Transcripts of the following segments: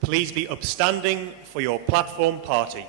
Please be upstanding for your platform party.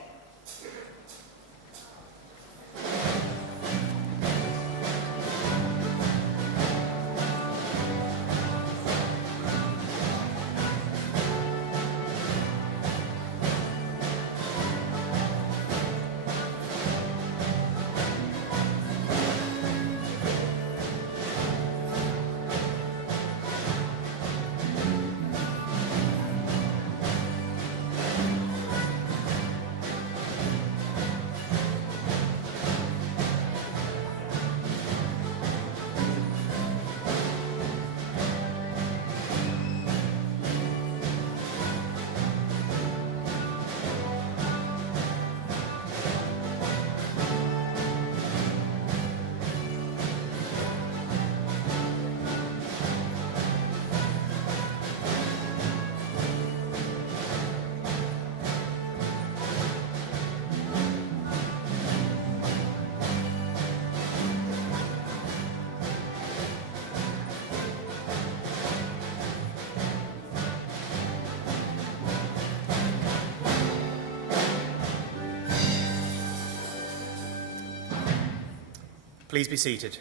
Please be seated.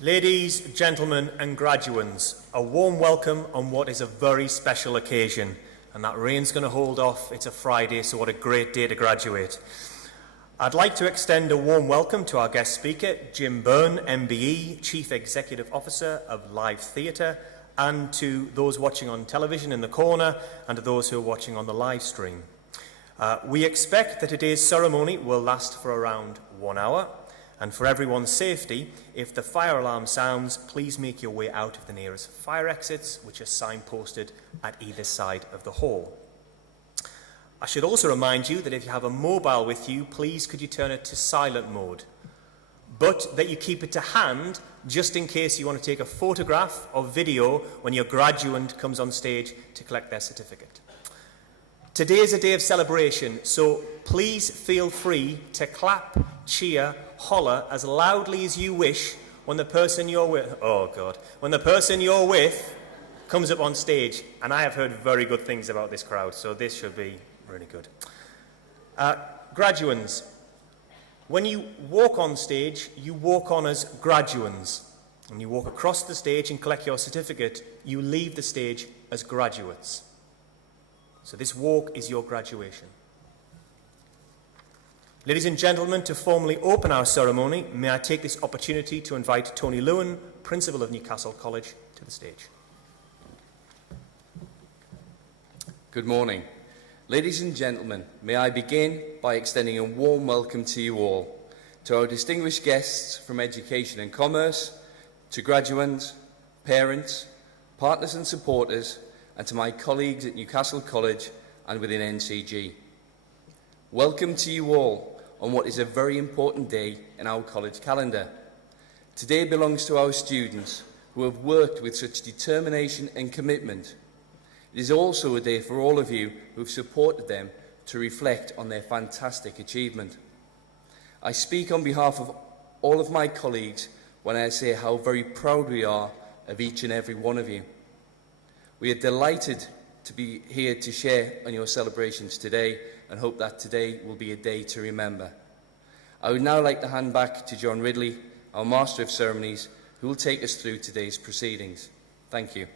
Ladies, gentlemen and graduates, a warm welcome on what is a very special occasion. And that rain's going to hold off. It's a Friday, so what a great day to graduate. I'd like to extend a warm welcome to our guest speaker, Jim Byrne, MBE, Chief Executive Officer of Live Theatre, and to those watching on television in the corner, and to those who are watching on the live stream. We expect that today's ceremony will last for around 1 hour, and for everyone's safety, if the fire alarm sounds, please make your way out of the nearest fire exits, which are signposted at either side of the hall. I should also remind you that if you have a mobile with you, please could you turn it to silent mode, but that you keep it to hand just in case you want to take a photograph or video when your graduand comes on stage to collect their certificate. Today is a day of celebration, so please feel free to clap, cheer, holler as loudly as you wish when the person you're with, when the person you're with comes up on stage. And I have heard very good things about this crowd, so this should be really good. Graduands, when you walk on stage, you walk on as graduands. When you walk across the stage and collect your certificate, you leave the stage as graduates. So this walk is your graduation. Ladies and gentlemen, to formally open our ceremony, may I take this opportunity to invite Tony Lewin, Principal of Newcastle College, to the stage. Good morning. Ladies and gentlemen, may I begin by extending a warm welcome to you all, to our distinguished guests from Education and Commerce, to graduates, parents, partners and supporters, and to my colleagues at Newcastle College and within NCG. Welcome to you all on what is a very important day in our college calendar. Today belongs to our students who have worked with such determination and commitment. It is also a day for all of you who have supported them to reflect on their fantastic achievement. I speak on behalf of all of my colleagues when I say how very proud we are of each and every one of you. We are delighted to be here to share on your celebrations today and hope that today will be a day to remember. I would now like to hand back to John Ridley, our Master of Ceremonies, who will take us through today's proceedings. Thank you.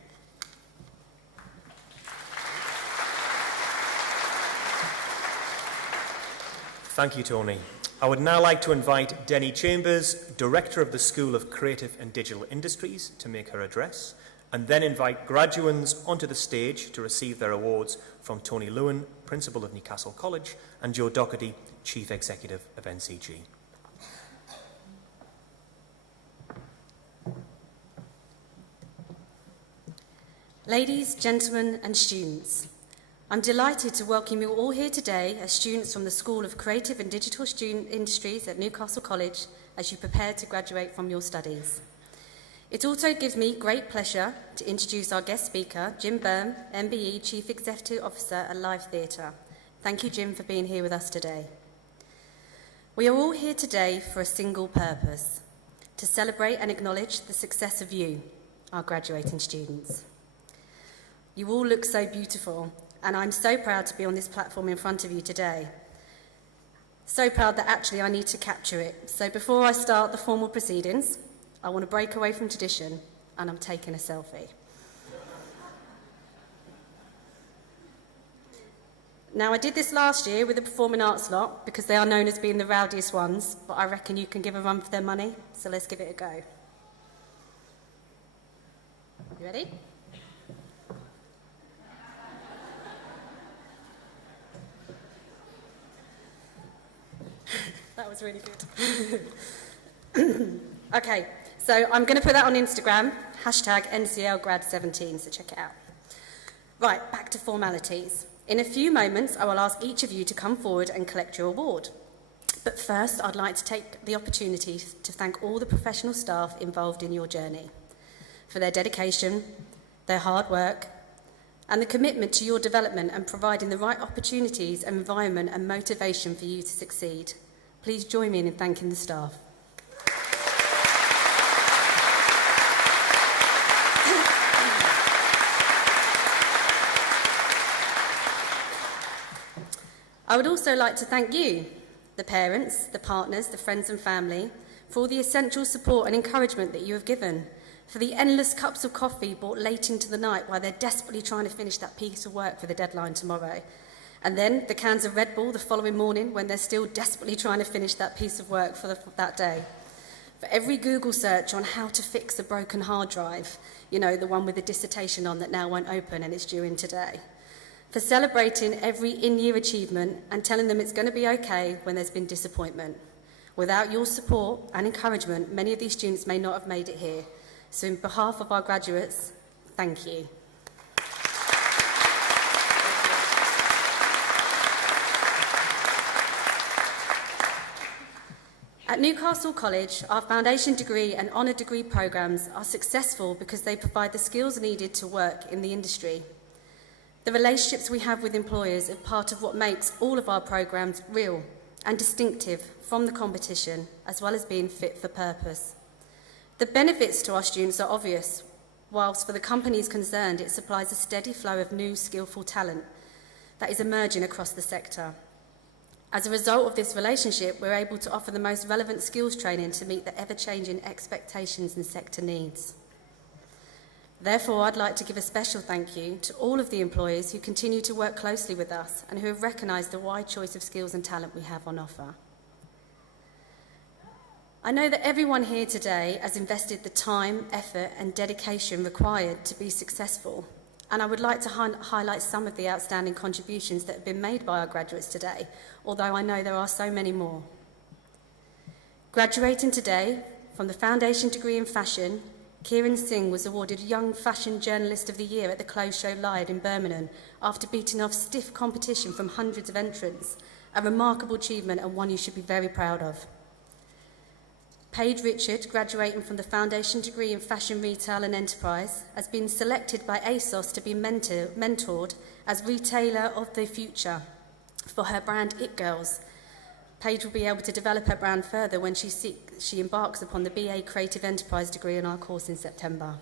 Thank you, Tony. I would now like to invite Denny Chambers, Director of the School of Creative and Digital Industries, to make her address, and then invite graduands onto the stage to receive their awards from Tony Lewin, Principal of Newcastle College, and Joe Doherty, Chief Executive of NCG. Ladies, gentlemen and students, I'm delighted to welcome you all here today as students from the School of Creative and Digital Industries at Newcastle College as you prepare to graduate from your studies. It also gives me great pleasure to introduce our guest speaker, Jim Byrne, MBE Chief Executive Officer at Live Theatre. Thank you, Jim, for being here with us today. We are all here today for a single purpose, to celebrate and acknowledge the success of you, our graduating students. You all look so beautiful, and I'm so proud to be on this platform in front of you today. So proud that actually I need to capture it. So before I start the formal proceedings, I want to break away from tradition, and I'm taking a selfie. Now, I did this last year with the performing arts lot because they are known as being the rowdiest ones, but I reckon you can give a run for their money, so let's give it a go. You ready? That was really good. Okay, so I'm going to put that on Instagram, #NCLGrad17, so check it out. Right, back to formalities. In a few moments, I will ask each of you to come forward and collect your award. But first, I'd like to take the opportunity to thank all the professional staff involved in your journey for their dedication, their hard work, and the commitment to your development and providing the right opportunities, environment, and motivation for you to succeed. Please join me in thanking the staff. I would also like to thank you, the parents, the partners, the friends and family, for all the essential support and encouragement that you have given, for the endless cups of coffee brought late into the night while they're desperately trying to finish that piece of work for the deadline tomorrow, and then the cans of Red Bull the following morning when they're still desperately trying to finish that piece of work for that day. For every Google search on how to fix a broken hard drive, you know, the one with the dissertation on that now won't open and it's due in today. For celebrating every in-year achievement and telling them it's going to be okay when there's been disappointment. Without your support and encouragement, many of these students may not have made it here. So on behalf of our graduates, thank you. At Newcastle College, our foundation degree and honour degree programmes are successful because they provide the skills needed to work in the industry. The relationships we have with employers are part of what makes all of our programmes real and distinctive from the competition, as well as being fit for purpose. The benefits to our students are obvious, whilst for the companies concerned it supplies a steady flow of new skillful talent that is emerging across the sector. As a result of this relationship, we're able to offer the most relevant skills training to meet the ever-changing expectations and sector needs. Therefore, I'd like to give a special thank you to all of the employers who continue to work closely with us and who have recognised the wide choice of skills and talent we have on offer. I know that everyone here today has invested the time, effort and dedication required to be successful, and I would like to highlight some of the outstanding contributions that have been made by our graduates today, although I know there are so many more. Graduating today from the Foundation Degree in Fashion, Kieran Singh was awarded Young Fashion Journalist of the Year at the Clothes Show Live in Birmingham after beating off stiff competition from hundreds of entrants, a remarkable achievement and one you should be very proud of. Paige Richards, graduating from the Foundation Degree in Fashion Retail and Enterprise, has been selected by ASOS to be mentored as Retailer of the Future for her brand It Girls. Paige will be able to develop her brand further when she embarks upon the BA Creative Enterprise degree in our course in September.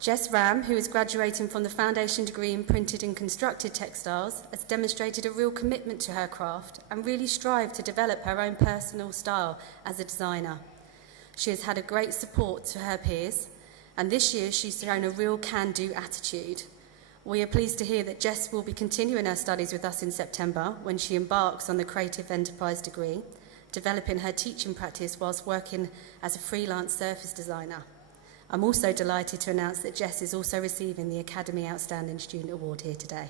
Jess Ram, who is graduating from the Foundation Degree in Printed and Constructed Textiles, has demonstrated a real commitment to her craft and really strived to develop her own personal style as a designer. She has had a great support to her peers, and this year she's shown a real can-do attitude. We are pleased to hear that Jess will be continuing her studies with us in September when she embarks on the Creative Enterprise degree, developing her teaching practice whilst working as a freelance surface designer. I'm also delighted to announce that Jess is also receiving the Academy Outstanding Student Award here today.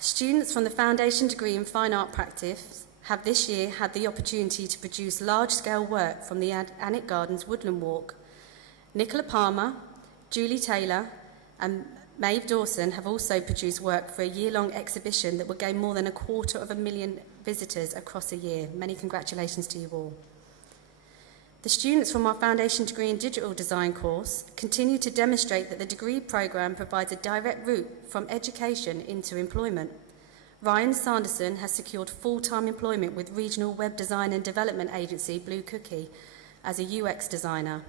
Students from the Foundation Degree in Fine Art Practice have this year had the opportunity to produce large-scale work from the Annick Gardens Woodland Walk. Nicola Palmer, Julie Taylor and Maeve Dawson have also produced work for a year-long exhibition that will gain more than 250,000 visitors across a year. Many congratulations to you all. The students from our Foundation Degree in Digital Design course continue to demonstrate that the degree programme provides a direct route from education into employment. Ryan Sanderson has secured full-time employment with regional web design and development agency Blue Cookie as a UX designer.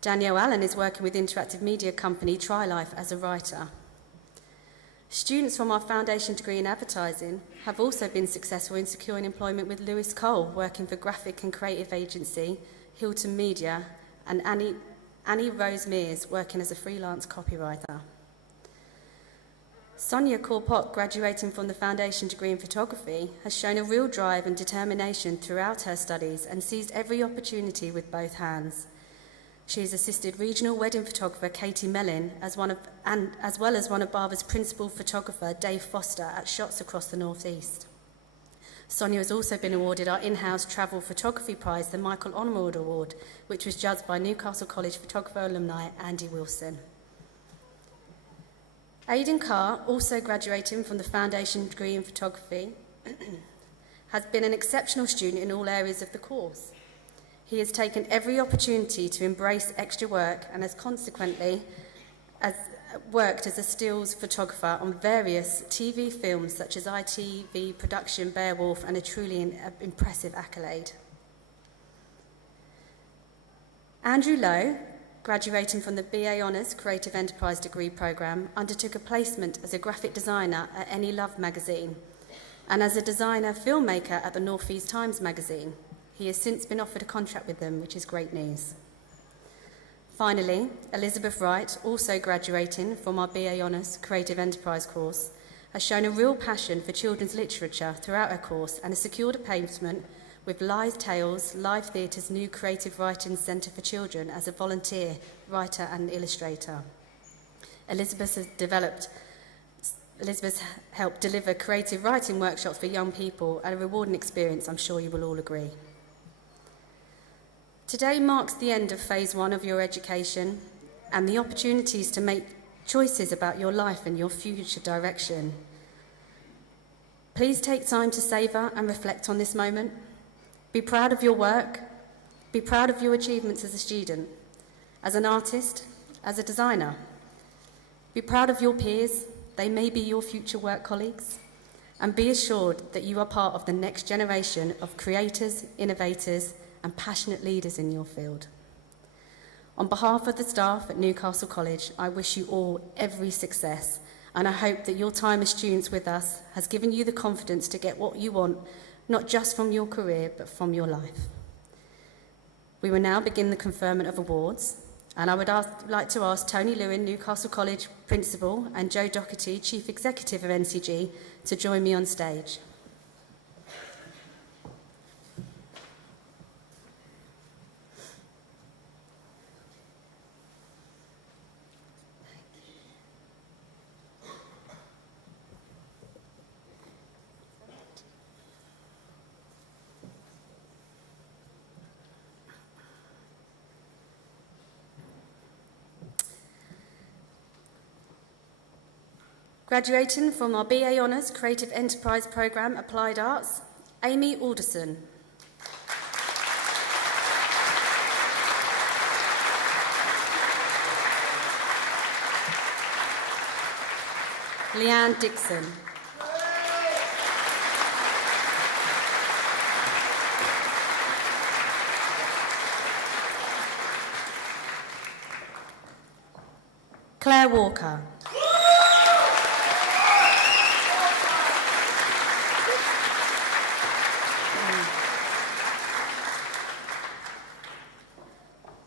Danielle Allen is working with interactive media company TriLife as a writer. Students from our Foundation Degree in Advertising have also been successful in securing employment with Lewis Cole, working for graphic and creative agency Hilton Media, and Annie Rose Mears, working as a freelance copywriter. Sonia Corpot, graduating from the Foundation Degree in Photography, has shown a real drive and determination throughout her studies and seized every opportunity with both hands. She has assisted regional wedding photographer Katie Mellin as well as one of Barber's principal photographer Dave Foster at shots across the North East. Sonia has also been awarded our in-house travel photography prize, the Michael Onward Award, which was judged by Newcastle College photographer alumni Andy Wilson. Aidan Carr, also graduating from the Foundation Degree in Photography, has been an exceptional student in all areas of the course. He has taken every opportunity to embrace extra work and has consequently worked as a stills photographer on various TV films such as ITV production Beowulf, and a truly impressive accolade. Andrew Lowe, graduating from the BA Honours Creative Enterprise degree programme, undertook a placement as a graphic designer at Any Love magazine and as a designer filmmaker at the North East Times magazine. He has since been offered a contract with them, which is great news. Finally, Elizabeth Wright, also graduating from our BA Honours Creative Enterprise course, has shown a real passion for children's literature throughout her course and has secured a placement with Live Tales, Live Theatre's new creative writing centre for children as a volunteer writer and illustrator. Elizabeth has helped deliver creative writing workshops for young people, and a rewarding experience, I'm sure you will all agree. Today marks the end of phase 1 of your education and the opportunities to make choices about your life and your future direction. Please take time to savour and reflect on this moment. Be proud of your work. Be proud of your achievements as a student, as an artist, as a designer. Be proud of your peers. They may be your future work colleagues. And be assured that you are part of the next generation of creators, innovators, and passionate leaders in your field. On behalf of the staff at Newcastle College, I wish you all every success, and I hope that your time as students with us has given you the confidence to get what you want, not just from your career, but from your life. We will now begin the Confirmative Awards, and I would like to ask Tony Lewin, Newcastle College Principal, and Joe Doherty, Chief Executive of NCG, to join me on stage. Graduating from our BA Honours Creative Enterprise Programme Applied Arts, Amy Alderson. Leanne Dixon. Claire Walker.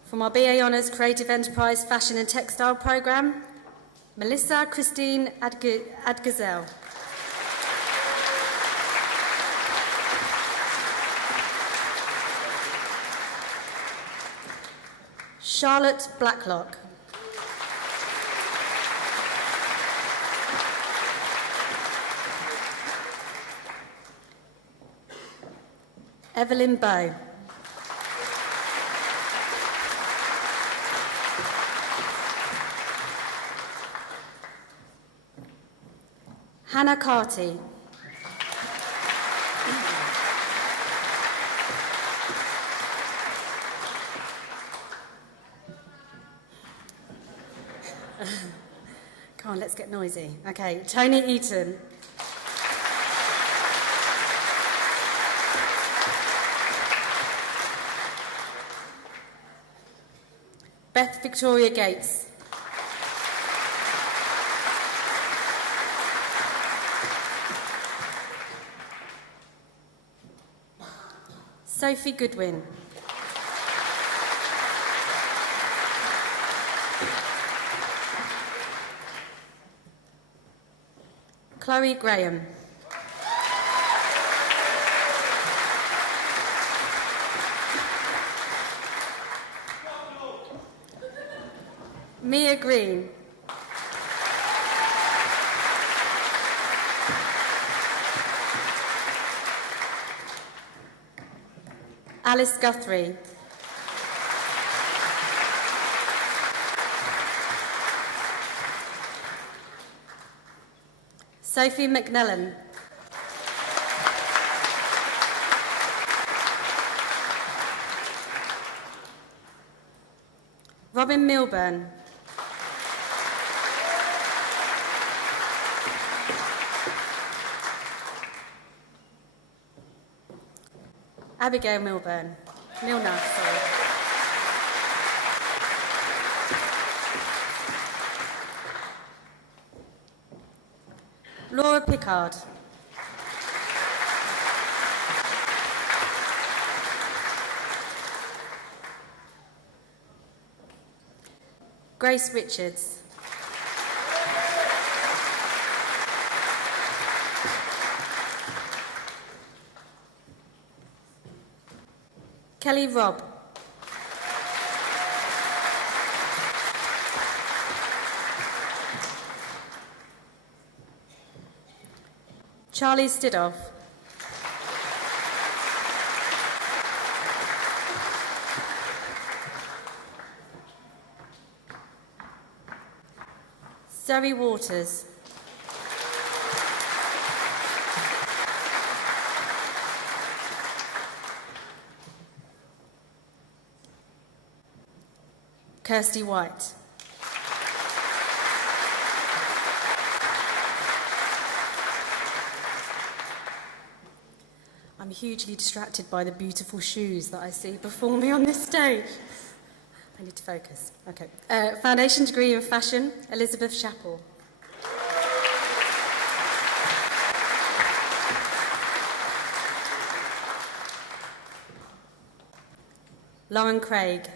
From our BA Honours Creative Enterprise Fashion and Textile Programme, Melissa Christine Adgazel. Charlotte Blacklock. Evelyn Bow. Hannah Carty. Oh, let's get noisy. Okay, Tony Eaton. Beth Victoria Gates. Sophie Goodwin. Chloe Graham. Mia Green. Alice Guthrie. Sophie McNellan. Robin Milburn. Abigail Milner, sorry. Laura Pickard. Grace Richards. Kelly Robb. Charlie Stidoff. Zoe Waters. Kirsty White. I'm hugely distracted by the beautiful shoes that I see before me on this stage. I need to focus. Okay. Foundation degree in fashion, Elizabeth Chappell. Lauren Craig.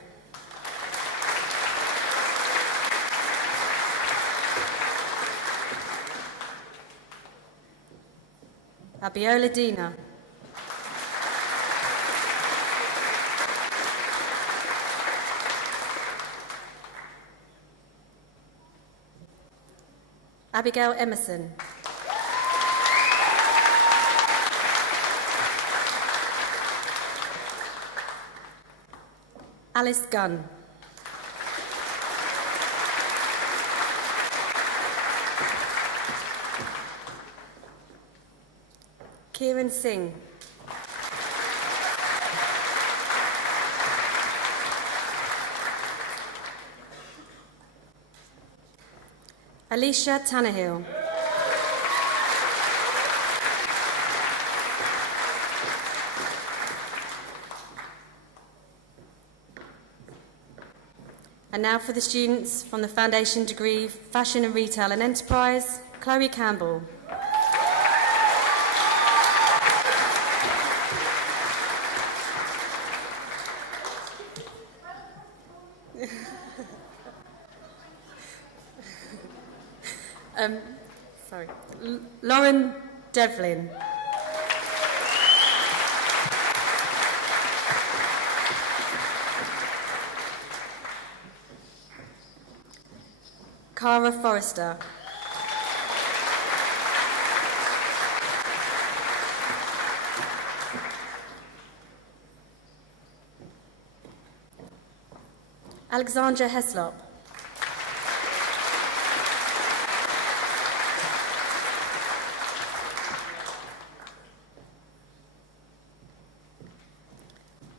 Abiola Dina. Abigail Emerson. Alice Gunn. Kieran Singh. Alicia Tannehill. And now for the students from the Foundation Degree, Fashion and Retail and Enterprise, Chloe Campbell. Lauren Devlin. Cara Forrester. Alexandra Heslop.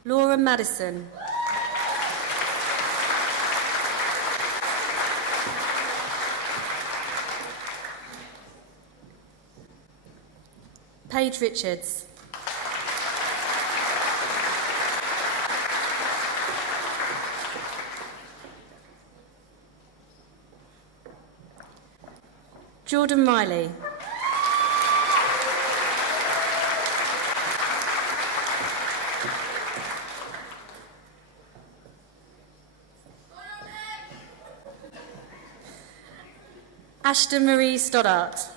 Laura Madison. Paige Richards. Jordan Riley. Ashton Marie Stoddart.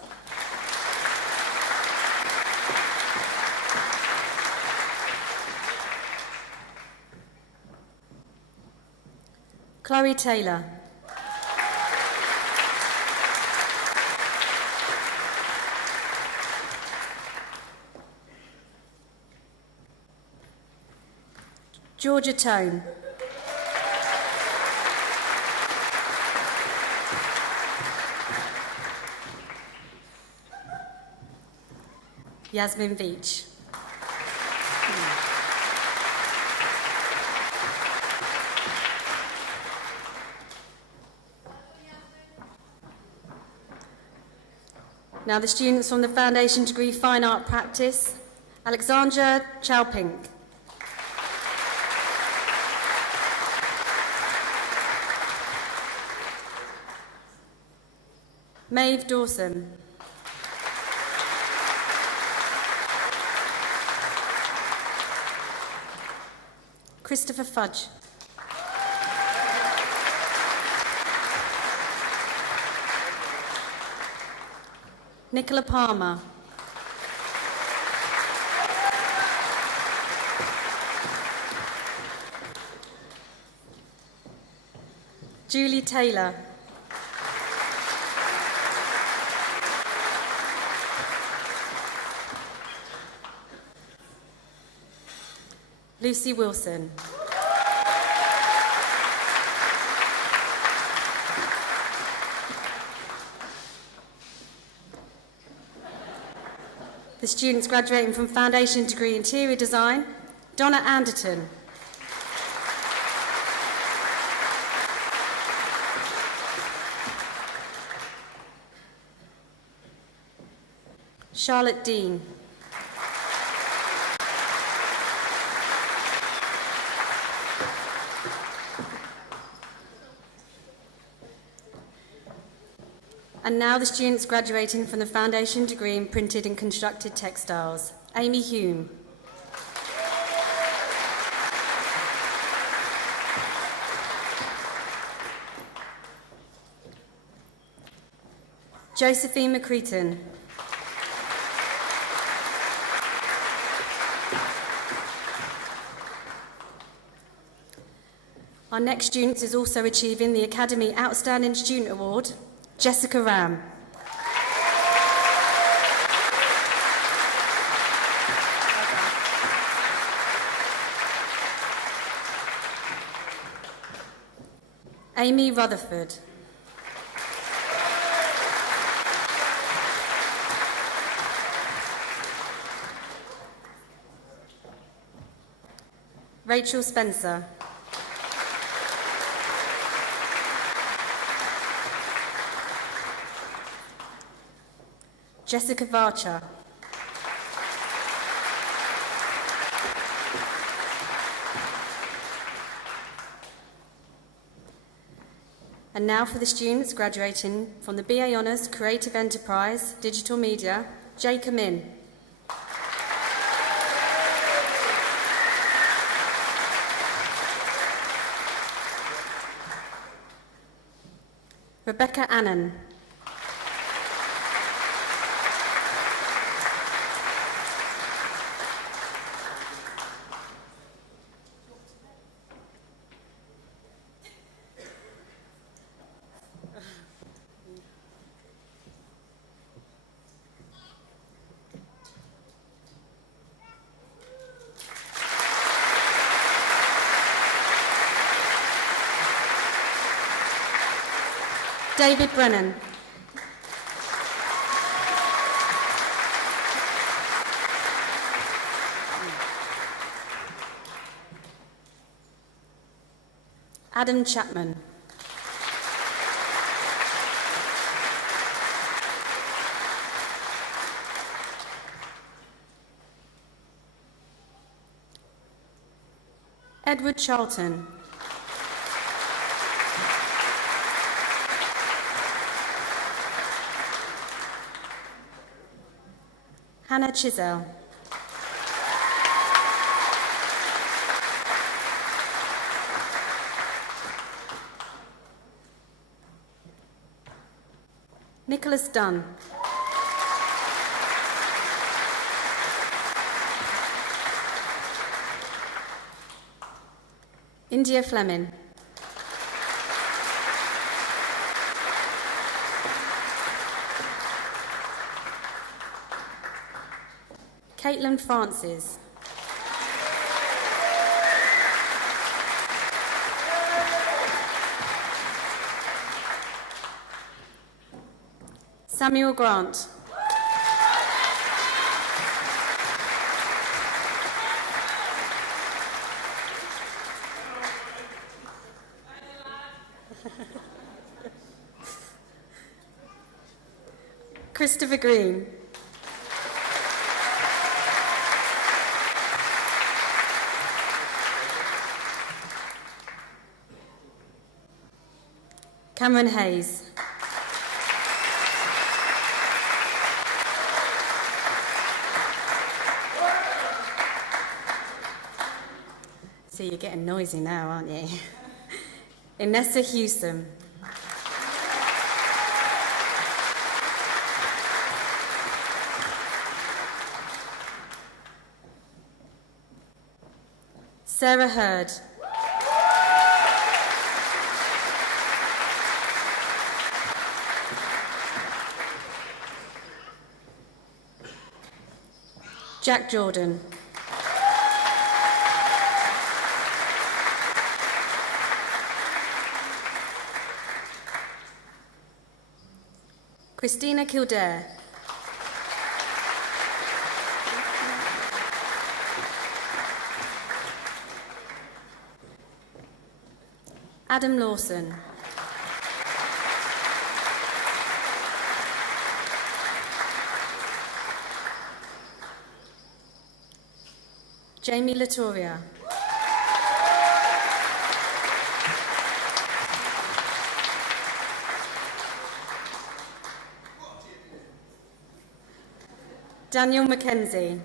Chloe Taylor. Georgia Tone. Yasmin Veach. Now the students from the Foundation Degree Fine Art Practice, Alexandra Chowpink. Maeve Dawson. Christopher Fudge. Nicola Palmer. Julie Taylor. Lucy Wilson. The students graduating from Foundation Degree Interior Design, Donna Anderton. Charlotte Dean. And now the students graduating from the Foundation Degree in Printed and Constructed Textiles, Amy Hume. Josephine McCreaton. Our next student is also achieving the Academy Outstanding Student Award, Jessica Ram. Amy Rutherford. Rachel Spencer. Jessica Varcha. And now for the students graduating from the BA Honours Creative Enterprise, Digital Media, Jacob Min. Rebecca Annan. David Brennan. Adam Chapman. Edward Charlton. Hannah Chisel. Nicholas Dunn. India Fleming. Caitlin Francis. Samuel Grant. Christopher Green. Cameron Hayes. See, you're getting noisy now, aren't you? Inessa Hewson. Sarah Hurd. Jack Jordan. Christina Kildare. Adam Lawson. Jamie Latoria. Daniel Mackenzie.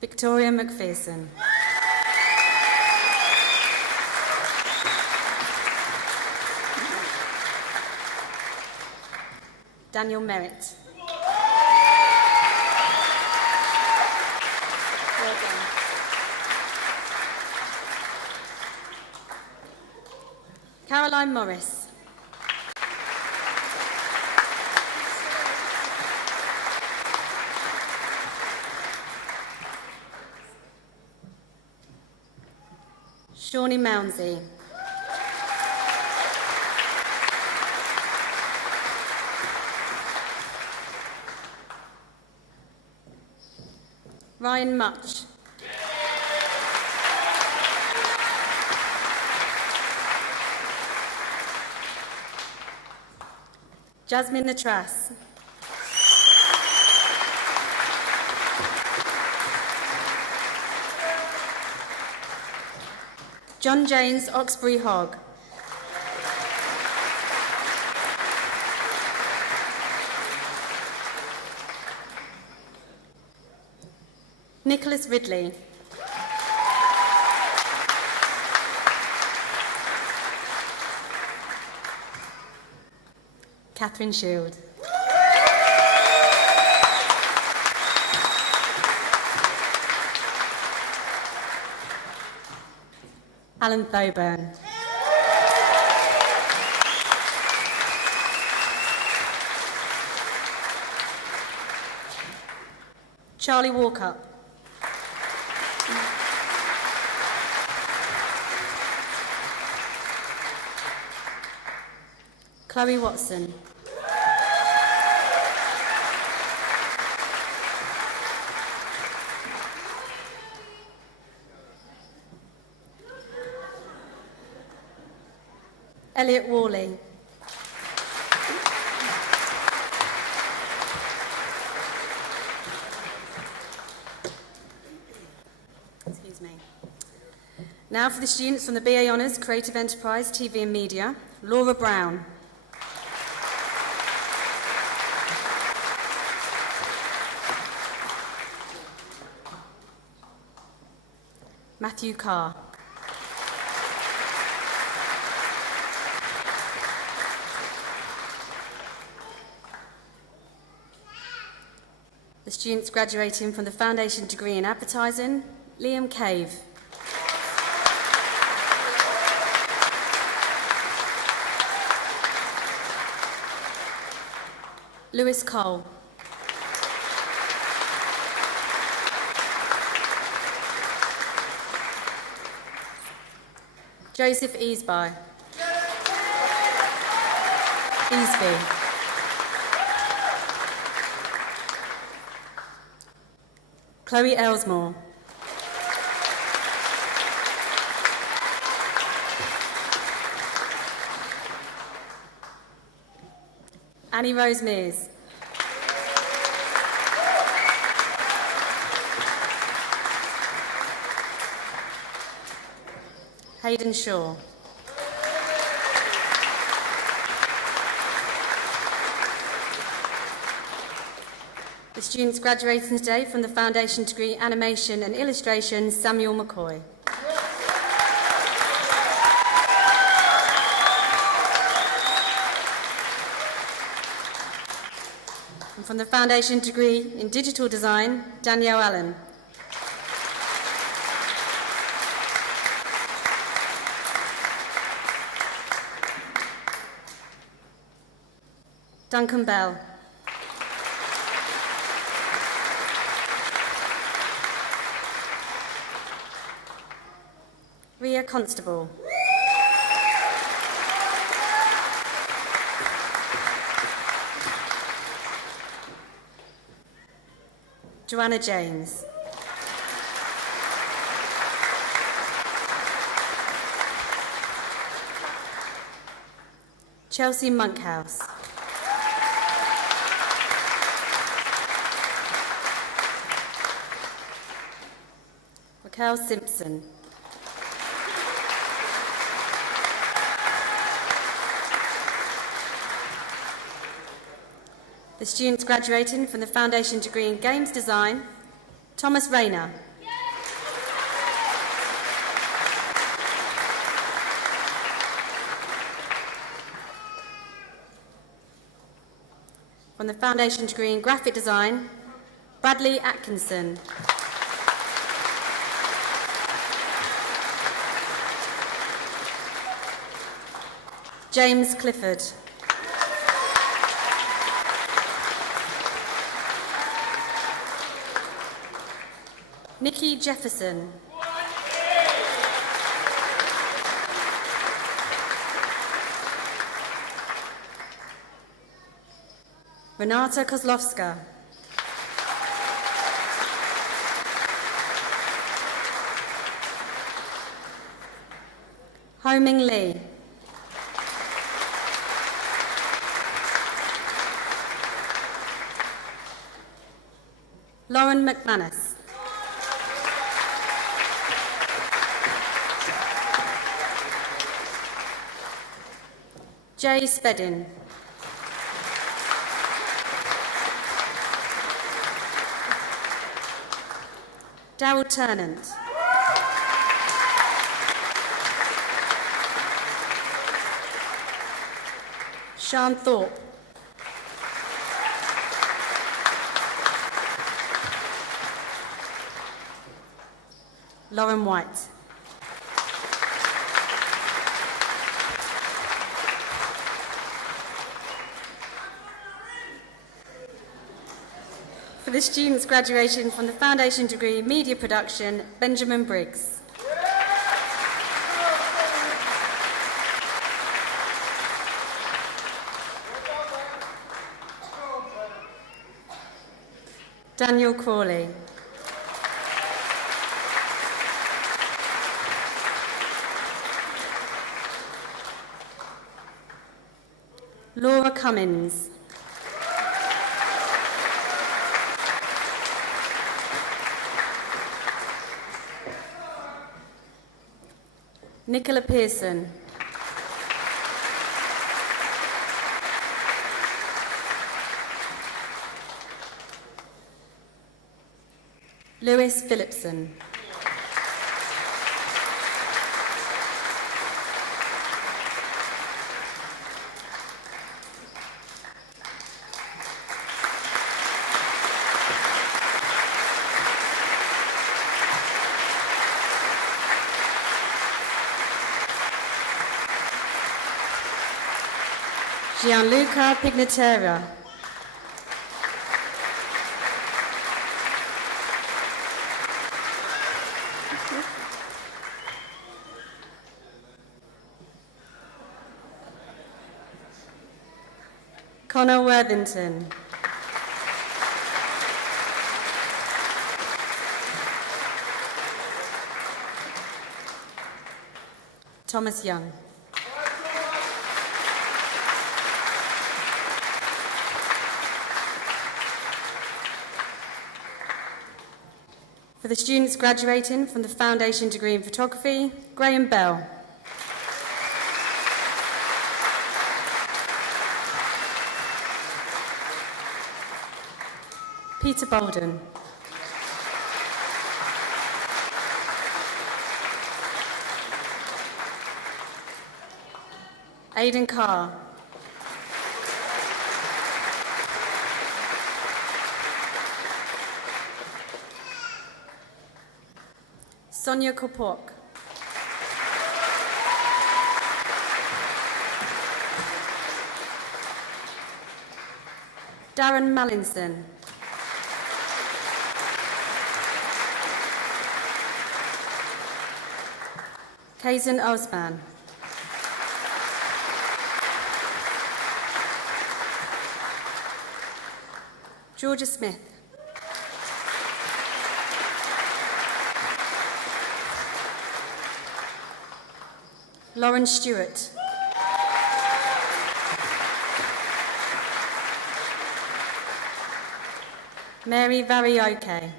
Victoria McPherson. Daniel Merritt. Well done. Caroline Morris. Shawnee Mounsey. Ryan Much. Jasmine Natras. John James Oxbury Hogg. Nicholas Ridley. Catherine Shield. Alan Thoburn. Charlie Walkup. Chloe Watson. Elliot Worley. Now for the students from the BA Honours, Creative Enterprise, TV and Media, Laura Brown. Matthew Carr. The students graduating from the Foundation Degree in Advertising, Liam Cave. Lewis Cole. Joseph Easby. Chloe Elsmore. Annie Rose Mears. Hayden Shaw. The students graduating today from the Foundation Degree Animation and Illustration, Samuel McCoy. And from the Foundation Degree in Digital Design, Danielle Allen. Duncan Bell. Ria Constable. Joanna James. Chelsea Monkhouse. Raquel Simpson. The students graduating from the Foundation Degree in Games Design, Thomas Rayner. From the Foundation Degree in Graphic Design, Bradley Atkinson. James Clifford. Nikki Jefferson. Renata Kozlowska. Ho Ming Lee. Lauren McManus. Jay Speddin. Darryl Turnant. Sean Thorpe. Lauren White. For the students graduating from the Foundation Degree in Media Production, Benjamin Briggs. Daniel Crawley. Laura Cummins. Nicola Pearson. Lewis Phillipson. Gianluca Pignatera. Connor Worthington. Thomas Young. For the students graduating from the Foundation degree in Photography, Graham Bell. Peter Bolden. Aidan Carr. Sonia Kopok. Darren Mallinson. Kaizen Osman. Georgia Smith. Lauren Stewart. Mary Varioke.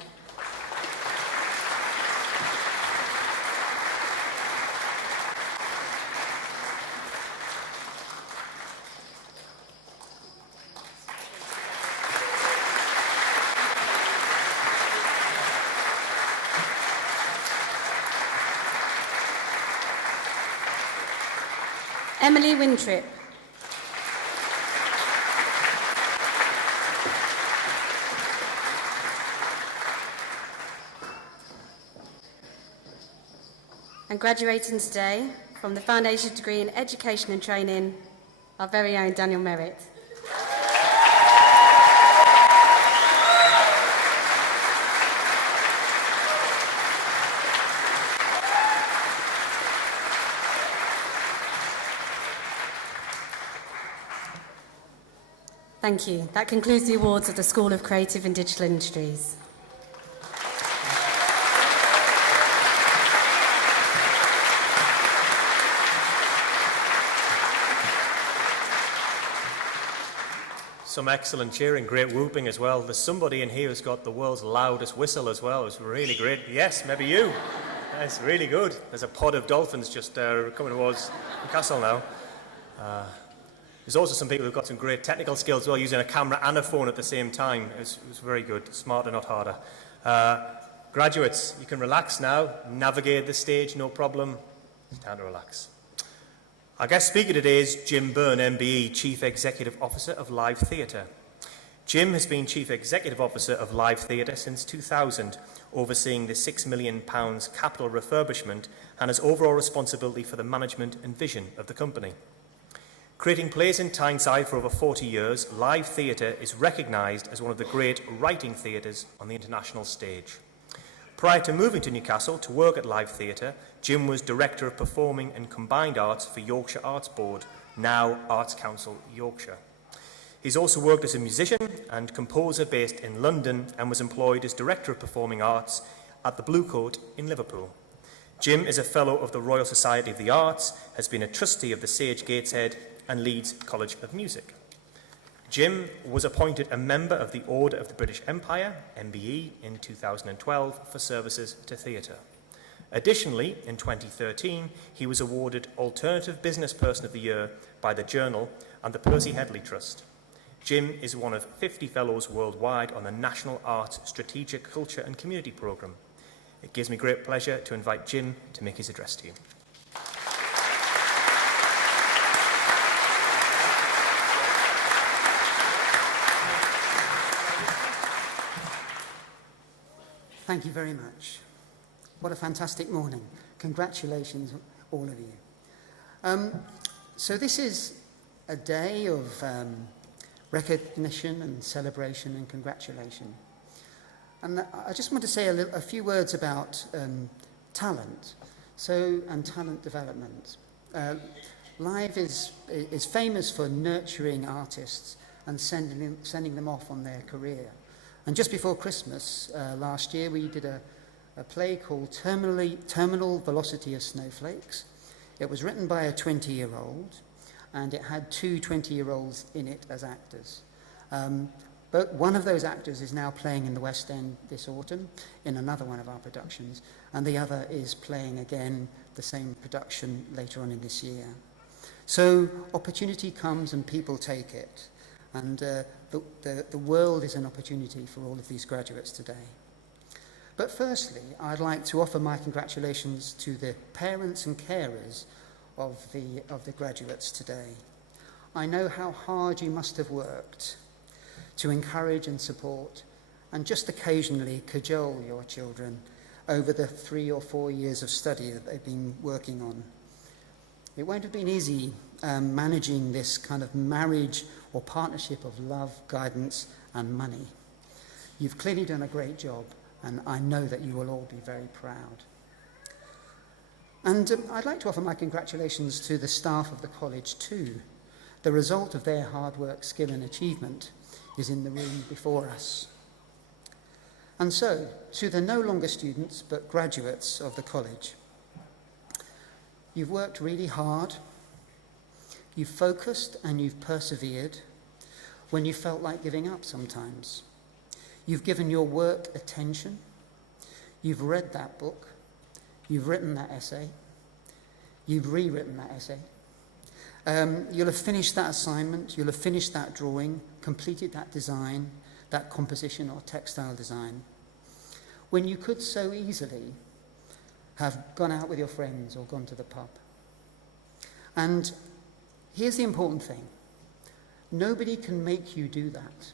Emily Wintrip. And graduating today from the Foundation degree in Education and Training, our very own Daniel Merritt. Thank you. That concludes the awards of the School of Creative and Digital Industries. Some excellent cheering, great whooping as well. There's somebody in here who's got the world's loudest whistle as well. It's really great. Yes, maybe you. That's really good. There's a pod of dolphins just coming towards Newcastle now. There's also some people who've got some great technical skills as well, using a camera and a phone at the same time. It was very good. Smarter, not harder. Graduates, you can relax now. Navigate the stage, no problem. It's time to relax. Our guest speaker today is Jim Byrne, MBE, Chief Executive Officer of Live Theatre. Jim has been Chief Executive Officer of Live Theatre since 2000, overseeing the £6 million capital refurbishment and has overall responsibility for the management and vision of the company. Creating plays in Tyneside for over 40 years, Live Theatre is recognised as one of the great writing theatres on the international stage. Prior to moving to Newcastle to work at Live Theatre, Jim was Director of Performing and Combined Arts for Yorkshire Arts Board, now Arts Council Yorkshire. He's also worked as a musician and composer based in London and was employed as Director of Performing Arts at the Blue Coat in Liverpool. Jim is a Fellow of the Royal Society of the Arts, has been a Trustee of the Sage Gateshead and Leeds College of Music. Jim was appointed a member of the Order of the British Empire, MBE, in 2012 for services to theatre. Additionally, in 2013, he was awarded Alternative Business Person of the Year by The Journal and the Percy Headley Trust. Jim is one of 50 fellows worldwide on the National Art Strategic Culture and Community Programme. It gives me great pleasure to invite Jim to make his address to you. Thank you very much. What a fantastic morning. Congratulations, all of you. So this is a day of recognition and celebration and congratulation. And I just want to say a few words about talent, and talent development. Live is famous for nurturing artists and sending them off on their career. And just before Christmas last year, we did a play called Terminal Velocity of Snowflakes. It was written by a 20-year-old, and it had two 20-year-olds in it as actors. But one of those actors is now playing in the West End this autumn in another one of our productions, and the other is playing again the same production later on in this year. So opportunity comes and people take it, and the world is an opportunity for all of these graduates today. But firstly, I'd like to offer my congratulations to the parents and carers of the graduates today. I know how hard you must have worked to encourage and support and just occasionally cajole your children over the 3 or 4 years of study that they've been working on. It won't have been easy managing this kind of marriage or partnership of love, guidance and money. You've clearly done a great job, and I know that you will all be very proud. And I'd like to offer my congratulations to the staff of the college too. The result of their hard work, skill and achievement is in the room before us. And so, to the no longer students but graduates of the college, you've worked really hard, you've focused and you've persevered when you felt like giving up sometimes. You've given your work attention, you've read that book, you've written that essay, you've rewritten that essay. You'll have finished that assignment, you'll have finished that drawing, completed that design, that composition or textile design, when you could so easily have gone out with your friends or gone to the pub. And here's the important thing. Nobody can make you do that.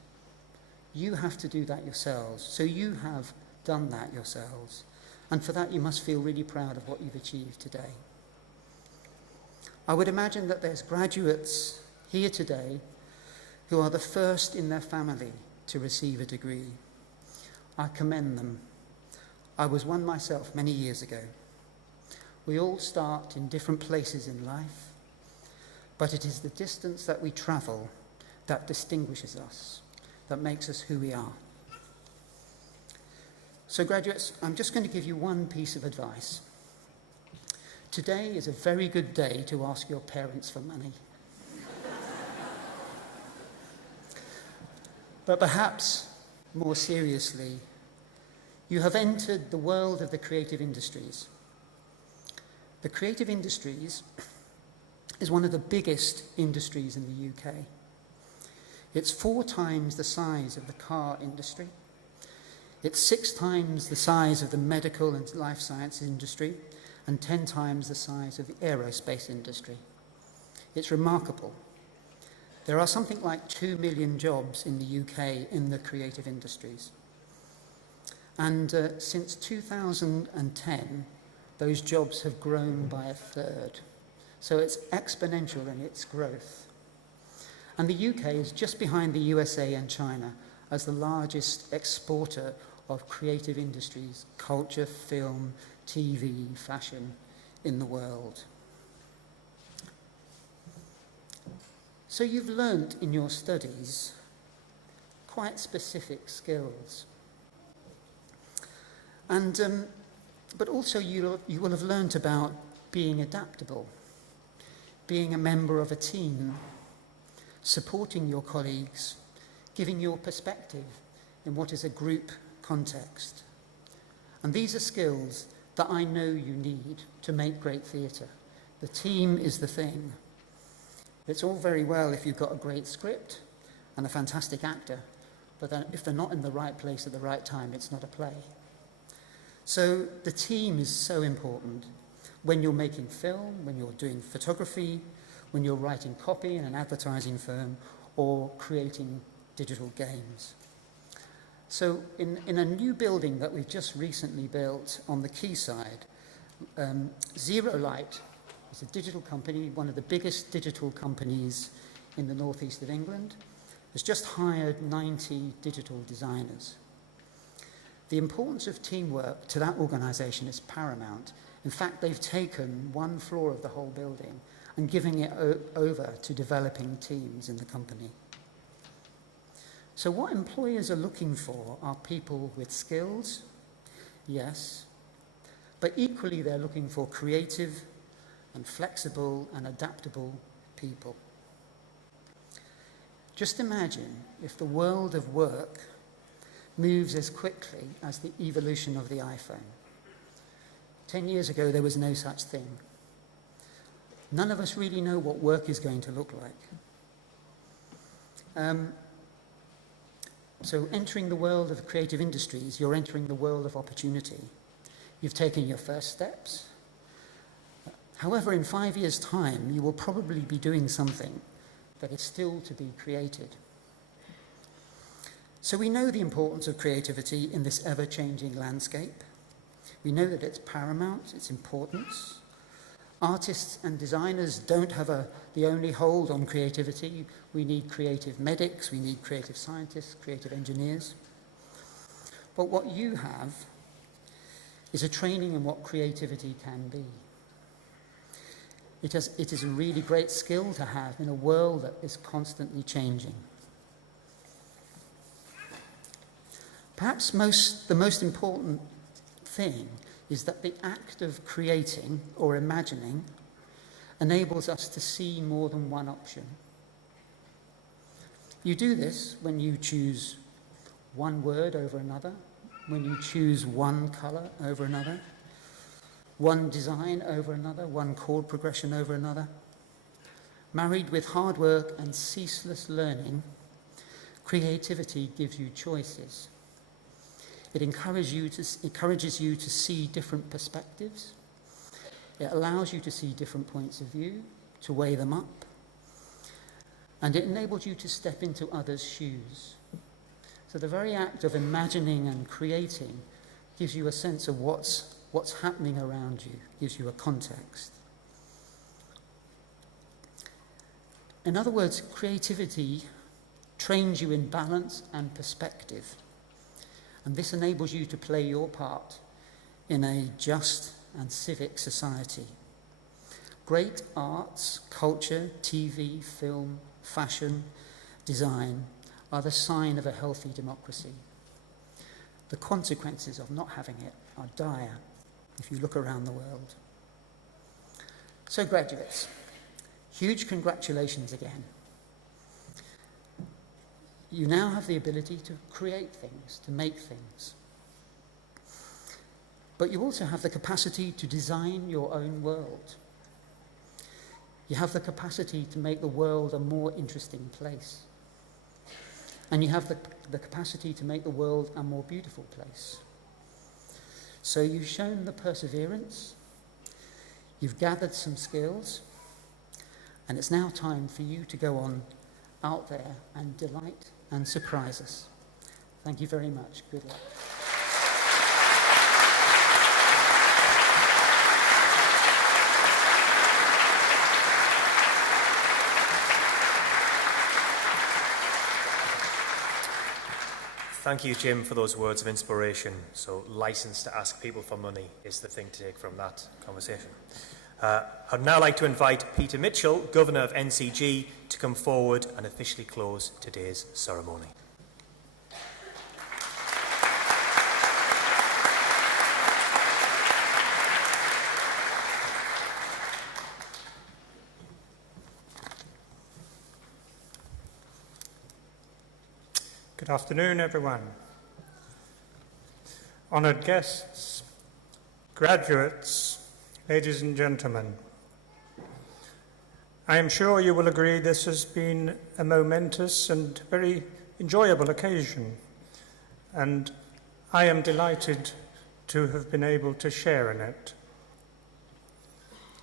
You have to do that yourselves. So you have done that yourselves. And for that, you must feel really proud of what you've achieved today. I would imagine that there's graduates here today who are the first in their family to receive a degree. I commend them. I was one myself many years ago. We all start in different places in life, but it is the distance that we travel that distinguishes us, that makes us who we are. So graduates, I'm just going to give you one piece of advice. Today is a very good day to ask your parents for money. But perhaps more seriously, you have entered the world of the creative industries. The creative industries is one of the biggest industries in the UK. It's 4 times the size of the car industry. It's 6 times the size of the medical and life science industry, and 10 times the size of the aerospace industry. It's remarkable. There are something like 2 million jobs in the UK in the creative industries. And since 2010, those jobs have grown by 1/3. So it's exponential in its growth. And the UK is just behind the USA and China as the largest exporter of creative industries, culture, film, TV, fashion in the world. So you've learnt in your studies quite specific skills. And, but also you will have learnt about being adaptable, being a member of a team, supporting your colleagues, giving your perspective in what is a group context. And these are skills that I know you need to make great theatre. The team is the thing. It's all very well if you've got a great script and a fantastic actor, but then if they're not in the right place at the right time, it's not a play. So the team is so important when you're making film, when you're doing photography, when you're writing copy in an advertising firm, or creating digital games. So in a new building that we've just recently built on the quayside, Zero Light is a digital company, one of the biggest digital companies in the northeast of England, has just hired 90 digital designers. The importance of teamwork to that organisation is paramount. In fact, they've taken one floor of the whole building and giving it over to developing teams in the company. So what employers are looking for are people with skills, yes, but equally they're looking for creative and flexible and adaptable people. Just imagine if the world of work moves as quickly as the evolution of the iPhone. 10 years ago, there was no such thing. None of us really know what work is going to look like. So entering the world of creative industries, you're entering the world of opportunity. You've taken your first steps. However, in 5 years' time, you will probably be doing something that is still to be created. So we know the importance of creativity in this ever-changing landscape. We know that it's paramount, its importance. Artists and designers don't have the only hold on creativity. We need creative medics, we need creative scientists, creative engineers. But what you have is a training in what creativity can be. It is a really great skill to have in a world that is constantly changing. Perhaps the most important thing is that the act of creating or imagining enables us to see more than one option. You do this when you choose one word over another, when you choose one colour over another, one design over another, one chord progression over another. Married with hard work and ceaseless learning, creativity gives you choices. It encourages you to see different perspectives. It allows you to see different points of view, to weigh them up. And it enables you to step into others' shoes. So the very act of imagining and creating gives you a sense of what's happening around you, gives you a context. In other words, creativity trains you in balance and perspective. And this enables you to play your part in a just and civic society. Great arts, culture, TV, film, fashion, design are the sign of a healthy democracy. The consequences of not having it are dire if you look around the world. So graduates, huge congratulations again. You now have the ability to create things, to make things. But you also have the capacity to design your own world. You have the capacity to make the world a more interesting place. And you have the capacity to make the world a more beautiful place. So you've shown the perseverance, you've gathered some skills, and it's now time for you to go on out there and delight and surprise us. Thank you very much. Good luck. Thank you, Jim, for those words of inspiration. So, license to ask people for money is the thing to take from that conversation. I'd now like to invite Peter Mitchell, Governor of NCG, to come forward and officially close today's ceremony. Good afternoon, everyone. Honoured guests, Graduates, ladies and gentlemen, I am sure you will agree this has been a momentous and very enjoyable occasion, and I am delighted to have been able to share in it.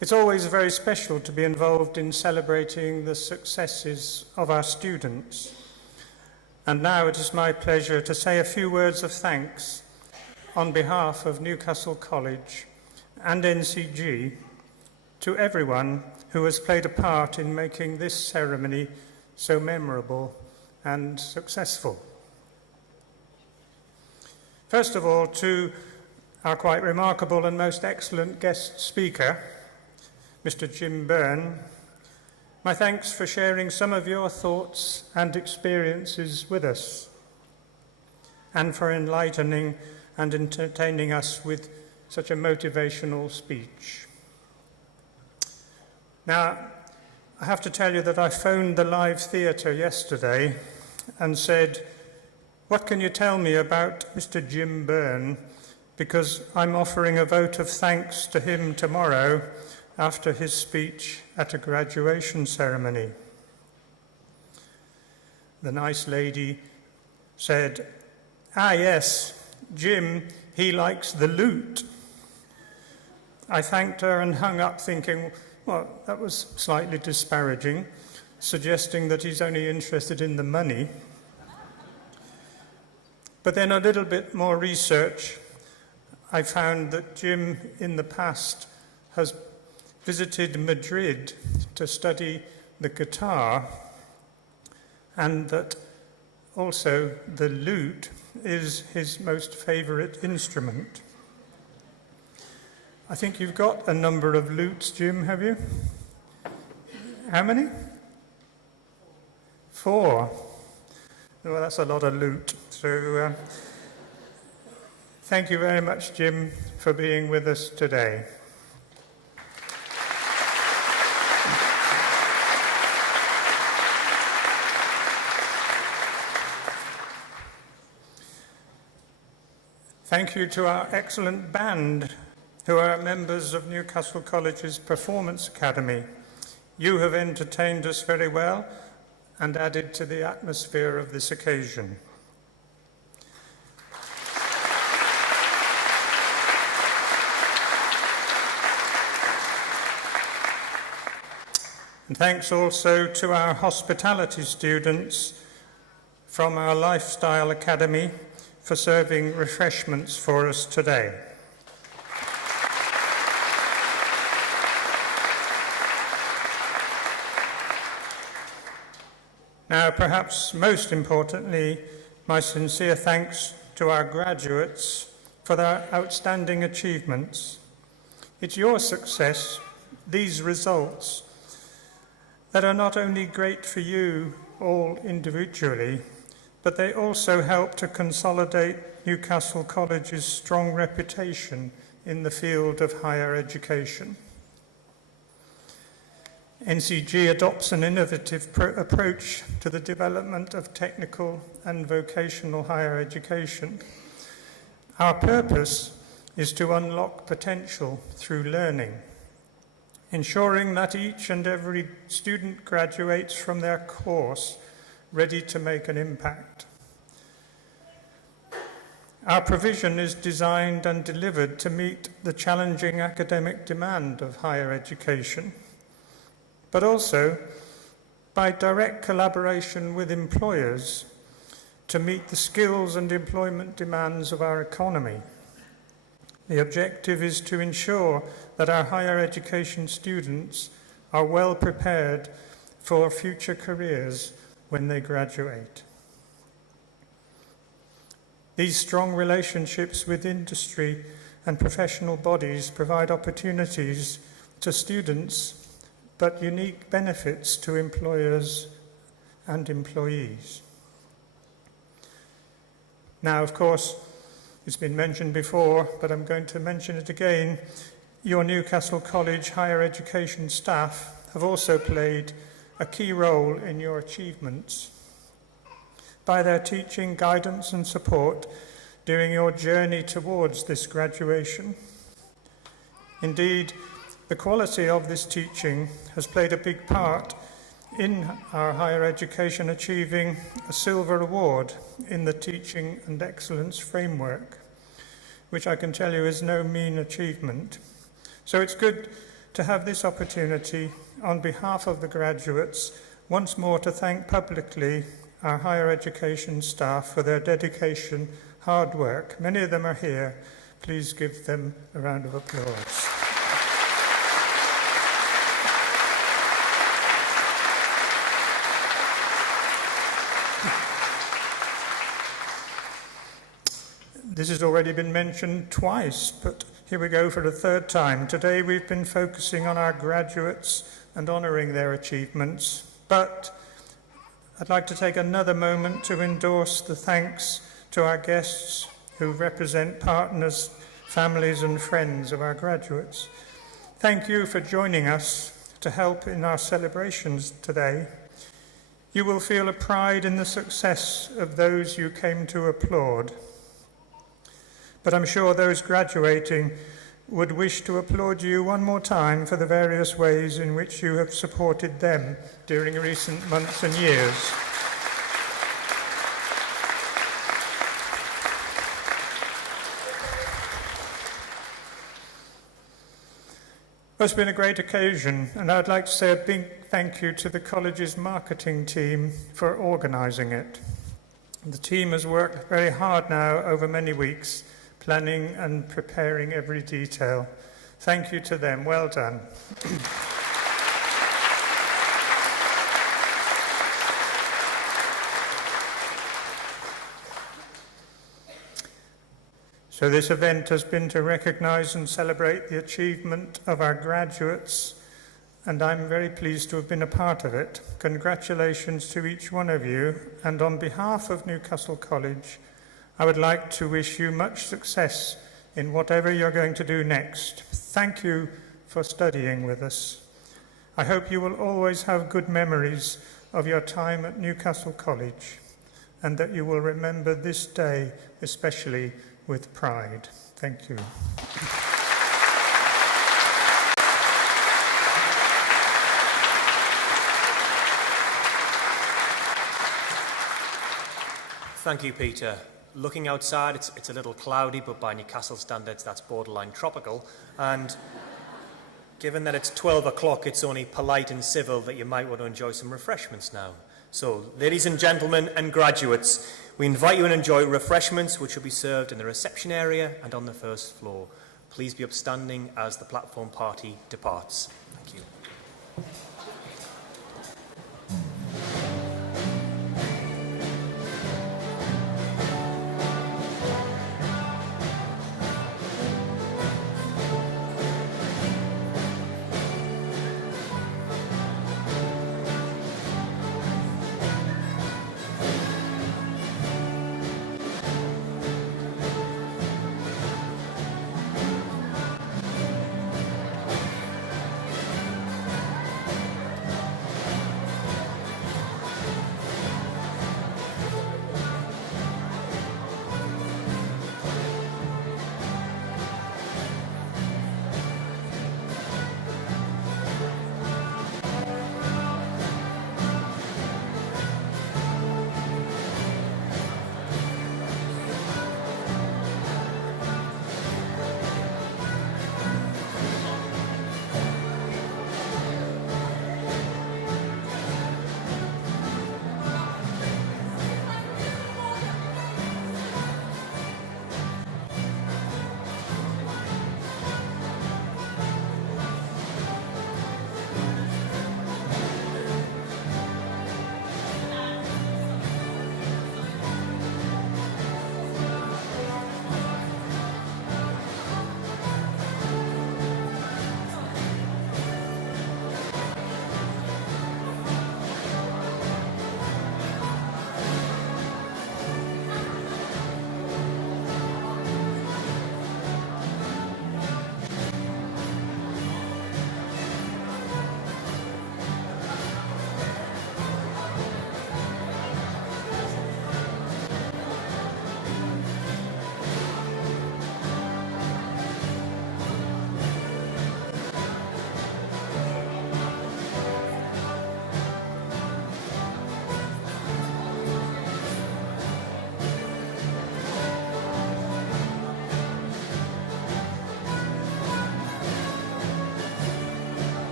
It's always very special to be involved in celebrating the successes of our students, and now it is my pleasure to say a few words of thanks on behalf of Newcastle College and NCG to everyone who has played a part in making this ceremony so memorable and successful. First of all, to our quite remarkable and most excellent guest speaker, Mr. Jim Byrne, my thanks for sharing some of your thoughts and experiences with us, and for enlightening and entertaining us with such a motivational speech. Now, I have to tell you that I phoned the Live Theatre yesterday and said, "What can you tell me about Mr. Jim Byrne? Because I'm offering a vote of thanks to him tomorrow after his speech at a graduation ceremony." The nice lady said, "Ah, yes, Jim, he likes the loot." I thanked her and hung up thinking, well, that was slightly disparaging, suggesting that he's only interested in the money. But then a little bit more research, I found that Jim in the past has visited Madrid to study the guitar, and that also the lute is his most favourite instrument. I think you've got a number of lutes, Jim, have you? How many? 4. Well, that's a lot of loot. So thank you very much, Jim, for being with us today. Thank you to our excellent band, who are members of Newcastle College's Performance Academy. You have entertained us very well and added to the atmosphere of this occasion. And thanks also to our hospitality students from our Lifestyle Academy for serving refreshments for us today. Now, perhaps most importantly, my sincere thanks to our graduates for their outstanding achievements. It's your success, these results, that are not only great for you all individually, but they also help to consolidate Newcastle College's strong reputation in the field of higher education. NCG adopts an innovative approach to the development of technical and vocational higher education. Our purpose is to unlock potential through learning, ensuring that each and every student graduates from their course ready to make an impact. Our provision is designed and delivered to meet the challenging academic demand of higher education, but also by direct collaboration with employers to meet the skills and employment demands of our economy. The objective is to ensure that our higher education students are well prepared for future careers when they graduate. These strong relationships with industry and professional bodies provide opportunities to students, but unique benefits to employers and employees. Now, of course, it's been mentioned before, but I'm going to mention it again. Your Newcastle College higher education staff have also played a key role in your achievements by their teaching, guidance and support during your journey towards this graduation. Indeed, the quality of this teaching has played a big part in our higher education achieving a silver award in the Teaching and Excellence Framework, which I can tell you is no mean achievement. So it's good to have this opportunity on behalf of the graduates once more to thank publicly our higher education staff for their dedication, hard work. Many of them are here. Please give them a round of applause. This has already been mentioned twice, but here we go for the third time. Today we've been focusing on our graduates and honouring their achievements, but I'd like to take another moment to endorse the thanks to our guests who represent partners, families and friends of our graduates. Thank you for joining us to help in our celebrations today. You will feel a pride in the success of those you came to applaud. But I'm sure those graduating would wish to applaud you one more time for the various ways in which you have supported them during recent months and years. It's been a great occasion, and I'd like to say a big thank you to the college's marketing team for organising it. The team has worked very hard now over many weeks, planning and preparing every detail. Thank you to them. Well done. So this event has been to recognise and celebrate the achievement of our graduates, and I'm very pleased to have been a part of it. Congratulations to each one of you, and on behalf of Newcastle College, I would like to wish you much success in whatever you're going to do next. Thank you for studying with us. I hope you will always have good memories of your time at Newcastle College, and that you will remember this day especially with pride. Thank you. Thank you, Peter. Looking outside, it's a little cloudy, but by Newcastle standards, that's borderline tropical. And given that it's 12 o'clock, it's only polite and civil that you might want to enjoy some refreshments now. So, ladies and gentlemen and graduates, we invite you to enjoy refreshments, which will be served in the reception area and on the first floor. Please be upstanding as the platform party departs. Thank you.